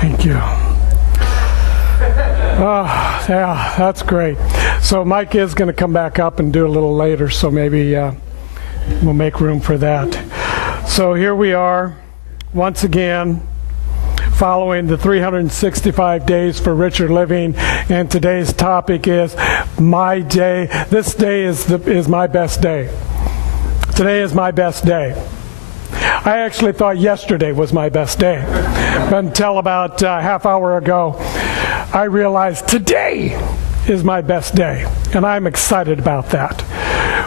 Thank you. Yeah, that's great. So Mike is going to come back up and do a little later, so maybe we'll make room for that. So here we are, once again, following the 365 days for richer living, and today's topic is my day. This day is my best day. Today is my best day. I actually thought yesterday was my best day, but until about a half hour ago, I realized today is my best day, and I'm excited about that.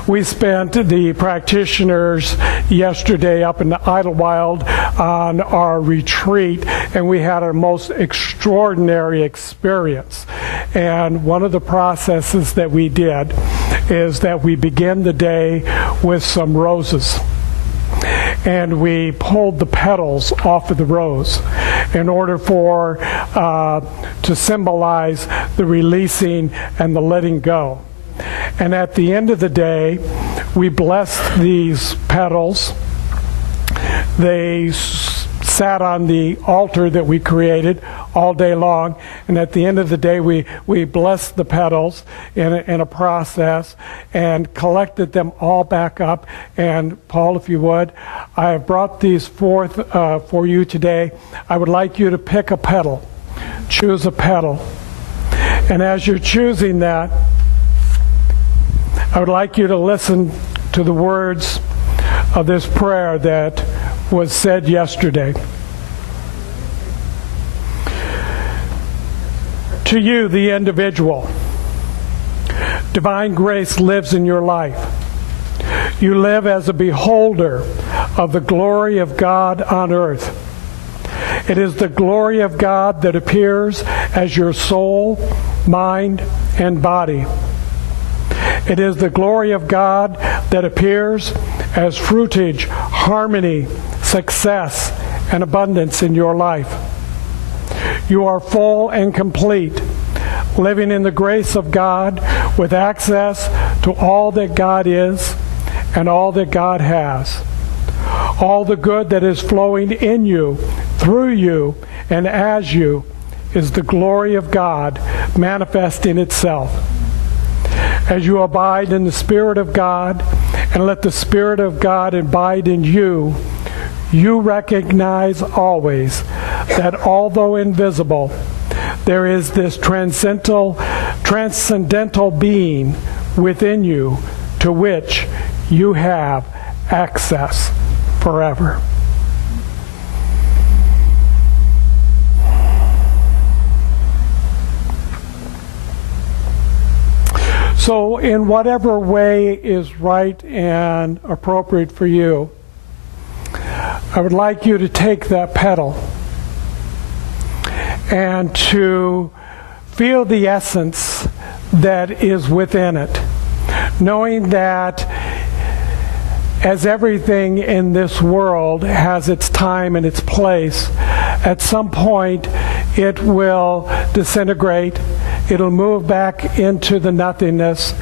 We spent the practitioners yesterday up in the Idlewild on our retreat, and we had a most extraordinary experience. And one of the processes that we did is that we begin the day with some roses. And we pulled the petals off of the rose in order to symbolize the releasing and the letting go. And at the end of the day, we blessed these petals. They sat on the altar that we created all day long, and at the end of the day we blessed the petals in a process and collected them all back up. And Paul, if you would, I have brought these forth for you today. I would like you to pick a petal. Choose a petal. And as you're choosing that, I would like you to listen to the words of this prayer that was said yesterday. To you, the individual, divine grace lives in your life. You live as a beholder of the glory of God on earth. It is the glory of God that appears as your soul, mind, and body. It is the glory of God that appears as fruitage, harmony, success, and abundance in your life. You are full and complete, living in the grace of God with access to all that God is and all that God has. All the good that is flowing in you, through you, and as you is the glory of God manifesting itself. As you abide in the Spirit of God and let the Spirit of God abide in you, you recognize always that although invisible, there is this transcendental being within you to which you have access forever. So in whatever way is right and appropriate for you, I would like you to take that petal and to feel the essence that is within it, knowing that as everything in this world has its time and its place, at some point it will disintegrate, it'll move back into the nothingness,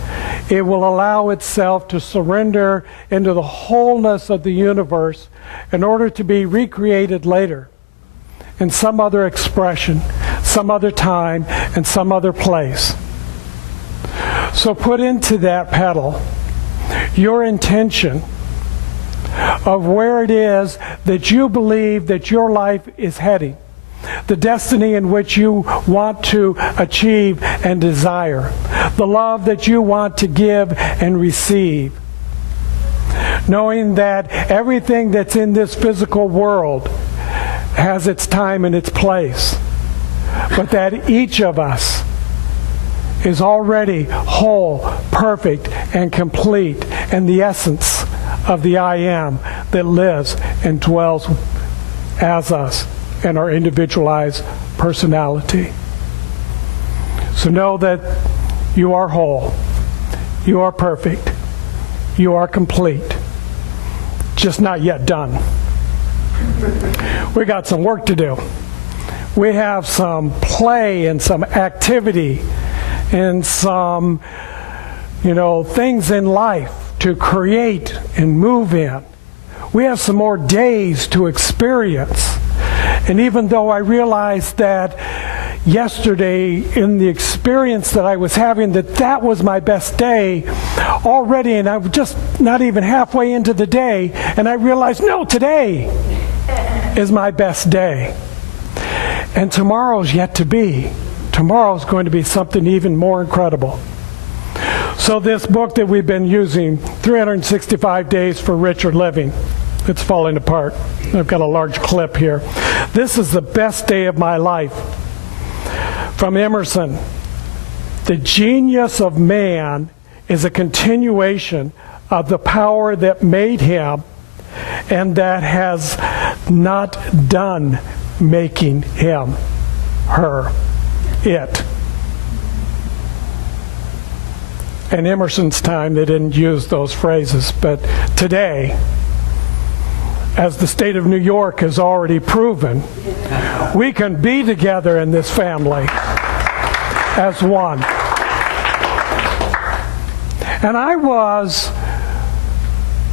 it will allow itself to surrender into the wholeness of the universe in order to be recreated later in some other expression, some other time, and some other place. So put into that petal your intention of where it is that you believe that your life is heading, the destiny in which you want to achieve and desire, the love that you want to give and receive, knowing that everything that's in this physical world has its time and its place, but that each of us is already whole, perfect, and complete, and the essence of the I Am that lives and dwells as us in our individualized personality. So know that you are whole, you are perfect, you are complete, just not yet done. We got some work to do. We have some play and some activity and some, things in life to create and move in. We have some more days to experience. And even though I realized that yesterday in the experience that I was having, that was my best day already, and I'm just not even halfway into the day, and I realized, no, today is my best day. And tomorrow's yet to be. Tomorrow's going to be something even more incredible. So this book that we've been using, 365 Days for Richer Living, it's falling apart. I've got a large clip here. This is the best day of my life. From Emerson, the genius of man is a continuation of the power that made him and that has not done making him, her, it. In Emerson's time, they didn't use those phrases, but today, as the state of New York has already proven, we can be together in this family as one. And I was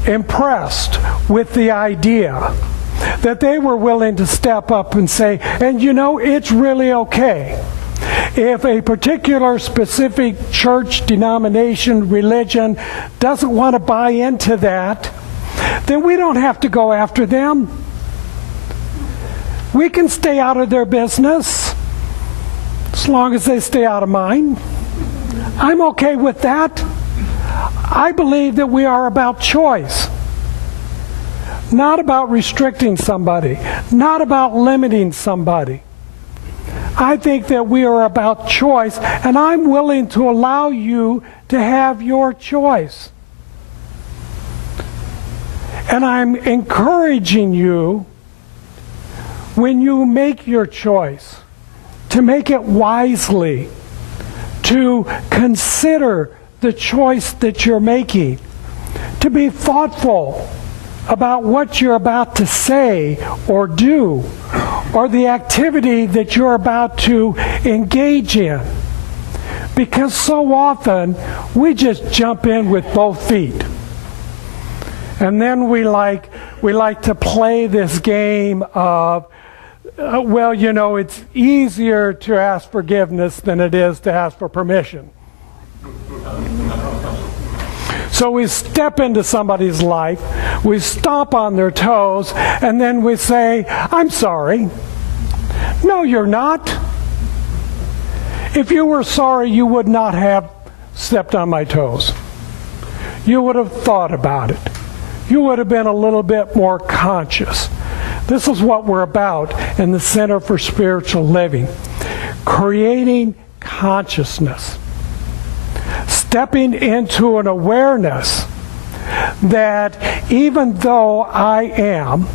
impressed with the idea that they were willing to step up and say, and you know, it's really okay. If a particular specific church, denomination, religion doesn't want to buy into that, then we don't have to go after them. We can stay out of their business as long as they stay out of mine. I'm okay with that. I believe that we are about choice, not about restricting somebody, not about limiting somebody. I think that we are about choice, and I'm willing to allow you to have your choice. And I'm encouraging you, when you make your choice, to make it wisely, to consider the choice that you're making, to be thoughtful about what you're about to say or do, or the activity that you're about to engage in. Because so often, we just jump in with both feet. And then we like to play this game of, well, you know, it's easier to ask forgiveness than it is to ask for permission. So we step into somebody's life, we stomp on their toes, and then we say, I'm sorry. No, you're not. If you were sorry, you would not have stepped on my toes. You would have thought about it. You would have been a little bit more conscious. This is what we're about in the Center for Spiritual Living. Creating consciousness. Stepping into an awareness that even though I am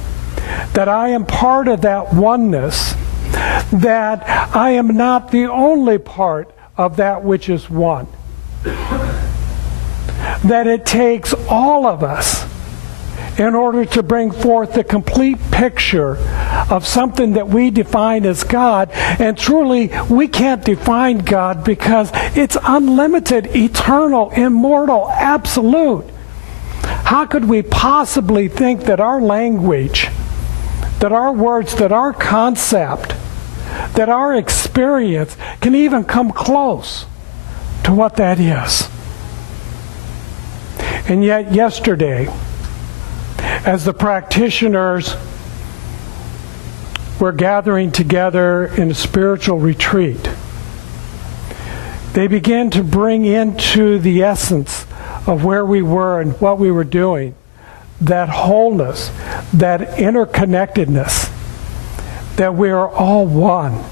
part of that oneness, that I am not the only part of that which is one. That it takes all of us in order to bring forth the complete picture of something that we define as God. And truly, we can't define God because it's unlimited, eternal, immortal, absolute. How could we possibly think that our language, that our words, that our concept, that our experience can even come close to what that is? And yet yesterday, as the practitioners were gathering together in a spiritual retreat, they began to bring into the essence of where we were and what we were doing, that wholeness, that interconnectedness, that we are all one.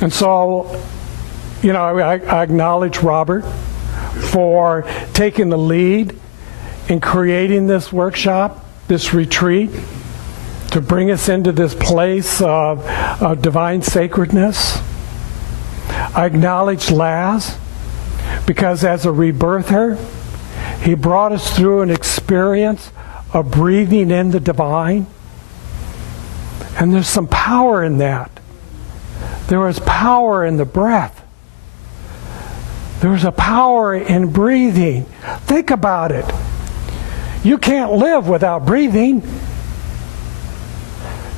And so, you know, I acknowledge Robert for taking the lead in creating this workshop, this retreat, to bring us into this place of divine sacredness. I acknowledge Laz, because as a rebirther, he brought us through an experience of breathing in the divine. And there's some power in that. There is power in the breath. There's a power in breathing. Think about it. You can't live without breathing.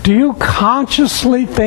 Do you consciously think